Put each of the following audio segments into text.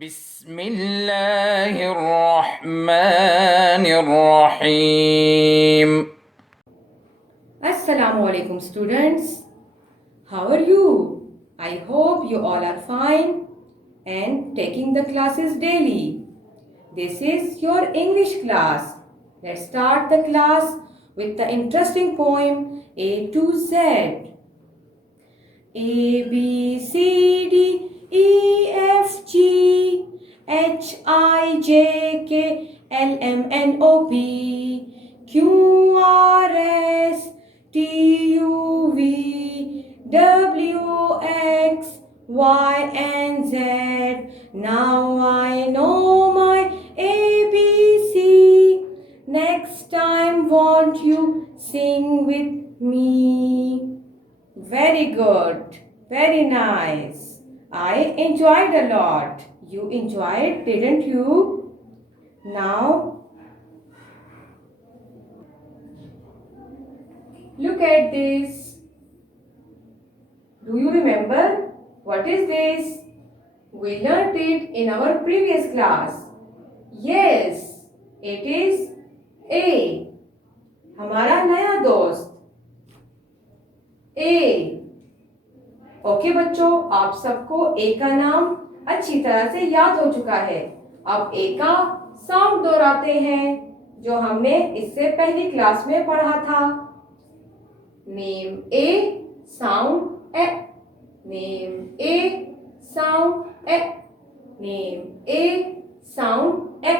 بسم الله الرحمن الرحيم. Assalamu alaikum students. How are you? I hope you all are fine and taking the classes daily. This is your English class. Let's start the class with the interesting poem A to Z. A B C D E F G H I J K L M N O P Q R S T U V W X Y and Z. Now I know my ABC. Next time won't you sing with me? Very good. Very nice. I enjoyed a lot. You enjoyed, didn't you? Now, look at this. Do you remember? What is this? We learnt it in our previous class. Yes, it is A. हमारा नया दोस्त A. Okay बच्चों, आप सबको ए का नाम अच्छी तरह से याद हो चुका है. अब ए का साउंड दोहराते हैं जो हमने इससे पहली क्लास में पढ़ा था. Name A, sound A. Name A, sound A. Name A, sound A.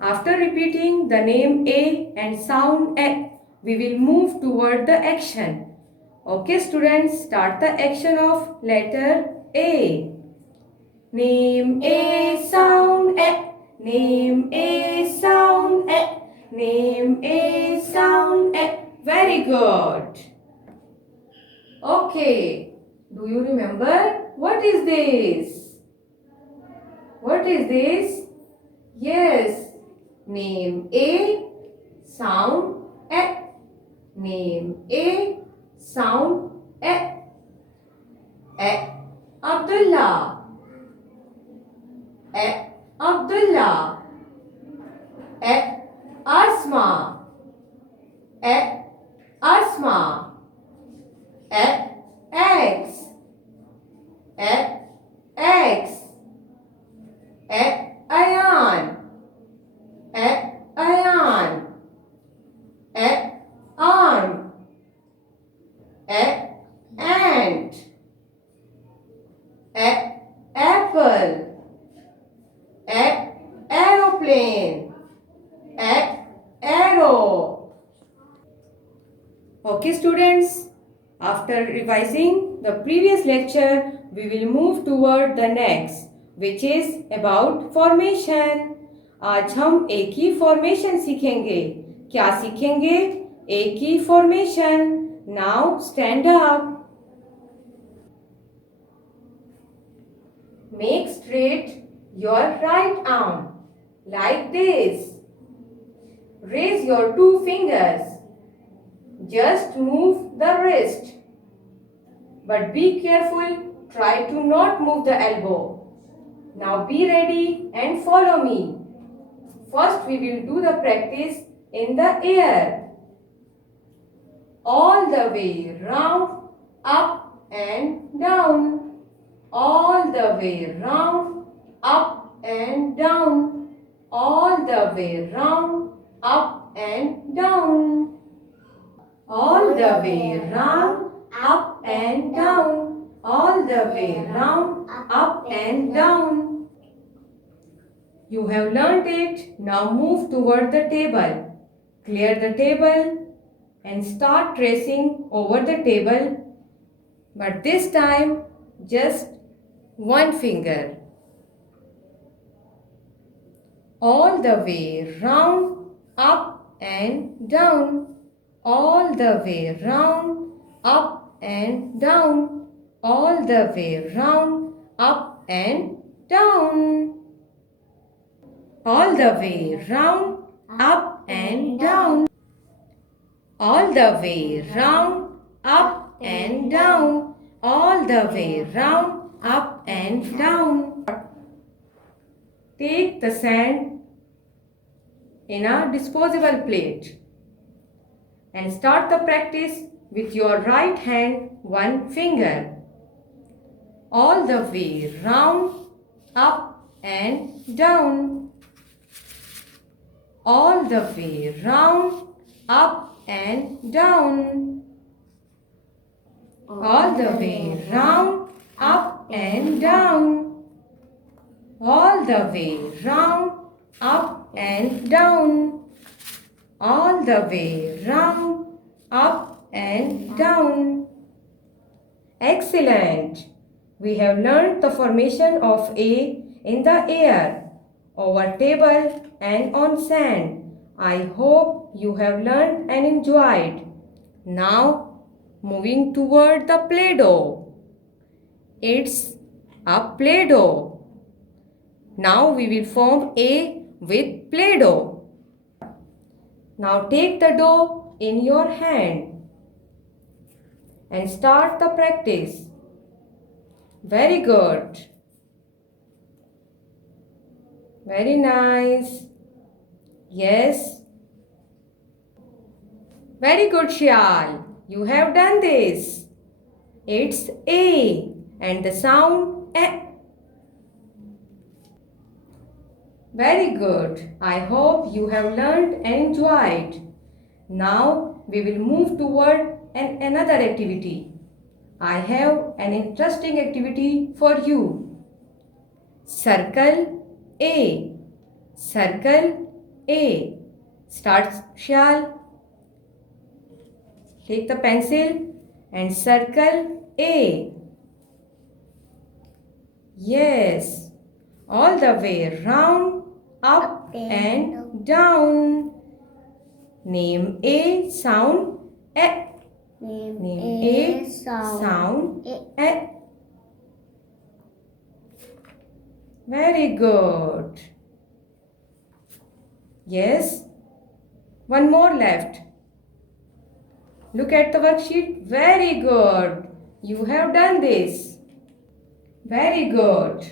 After repeating the name A and sound A, we will move toward the action. Okay students, start the action of letter A. Name A, sound A. Name A, sound A. Name A, sound A. Very good. Okay, do you remember what is this? What is this? Yes, name A, sound A. Name A, sound A. A. Abdullah. A. Abdullah. A. Asma. A. Asma. A. X. A. X. A. Ayan. A. Ayan. A. Arm. A. Ant. A. Apple. A. Aeroplane. A. Arrow. Okay students, after revising the previous lecture, we will move toward the next, which is about formation. आज हम ए की formation सीखेंगे. क्या सीखेंगे? ए की formation. Now stand up. Make straight your right arm like this. Raise your two fingers. Just move the wrist. But be careful, try to not move the elbow. Now be ready and follow me. First we will do the practice in the air. All the way round, up and down. All the way round, up and down. All the way round, up and down. All the way round, up and down. All the way round, up and down. You have learnt it. Now move toward the table. Clear the table and start tracing over the table. But this time, just one finger. All the way round, up and down. All the way round, up and down. All the way round, up and down. All the way round, up and down. All the way round, up and down. All the way round, up and down. take the sand in a disposable plate and start the practice with your right hand, one finger, all the way round, up and down, all the way round, up and down, all the way round, up and down, all the way round, up and down, all the way round, up and down. Excellent! We have learned the formation of A in the air, over table and on sand. I hope you have learned and enjoyed. Now moving toward the Play-Doh. It's a Play-Doh. Now we will form A with Play-Doh. Now take the dough in your hand and start the practice. Very good. Very nice. Yes. Very good, Shyal. You have done this. It's A and the sound A. Very good. I hope you have learned and enjoyed. Now we will move toward another activity. I have an interesting activity for you. Circle A. Circle A. Start, Shyal. Take the pencil and circle A. Yes. All the way round, up and down. Name A, sound A. Name A, sound A. Very good. Yes. One more left. Look at the worksheet. Very good. You have done this. Very good.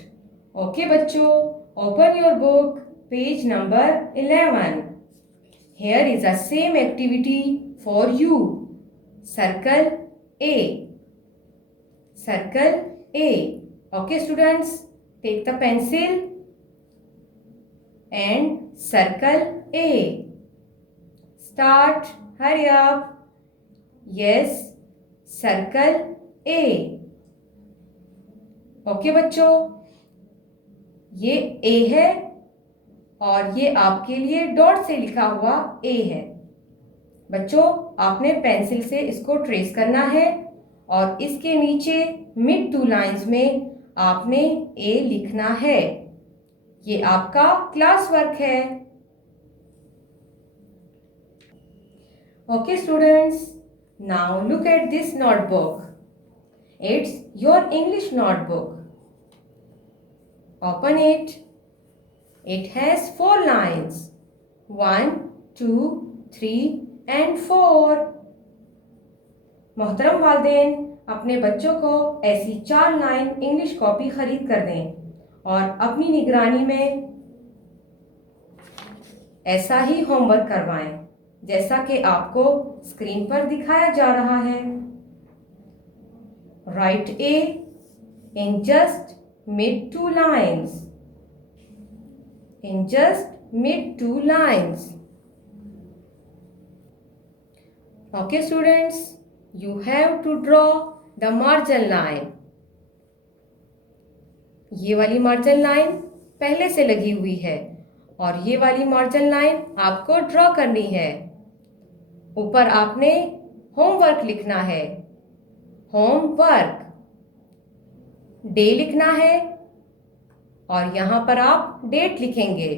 Okay, bachcho. Open your book. Page number 11. Here is the same activity for you. Circle A. Circle A. Okay, students. Take the pencil and circle A. Start. Hurry up. Yes. Circle A. Okay, बच्चों. ये A है और ये आपके लिए dot से लिखा हुआ A है. बच्चों, आपने पेंसिल से इसको ट्रेस करना है और इसके नीचे मिड टू लाइंस में आपने A लिखना है. ये आपका क्लास वर्क है. Okay, students. Now look at this notebook. It's your English notebook. Open it. It has 4 lines. 1, 2, 3 and 4. मोहतरम वालिदैन, अपने बच्चों को ऐसी 4 लाइन इंग्लिश कॉपी खरीद कर दें और अपनी निगरानी में ऐसा ही होमवर्क करवाएं जैसा कि आपको स्क्रीन पर दिखाया जा रहा है. Write A in just mid 2 lines. In just mid 2 lines. Okay, students, you have to draw the margin line. ये वाली मार्जिन लाइन पहले से लगी हुई है और ये वाली मार्जिन लाइन आपको ड्रॉ करनी है. ऊपर आपने होमवर्क लिखना है. होमवर्क. डे लिखना है और यहाँ पर आप डेट लिखेंगे.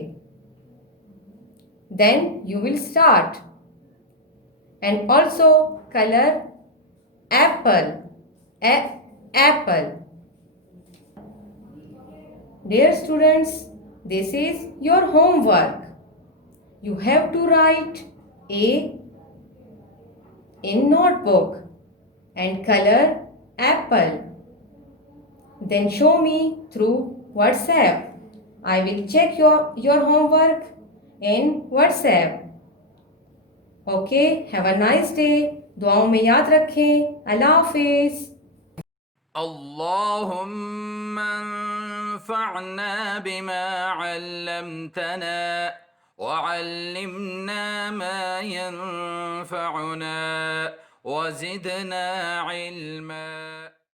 Then you will start. And also color apple. Apple. Dear students, this is your homework. You have to write A in notebook and color apple. Then show me through WhatsApp. I will check your homework in WhatsApp. Okay, have a nice day. दुआओं में याद रखें. अल्लाह हाफिज़. اللهم انفعنا بما علمتنا وعلمنا ما ينفعنا وزدنا علما.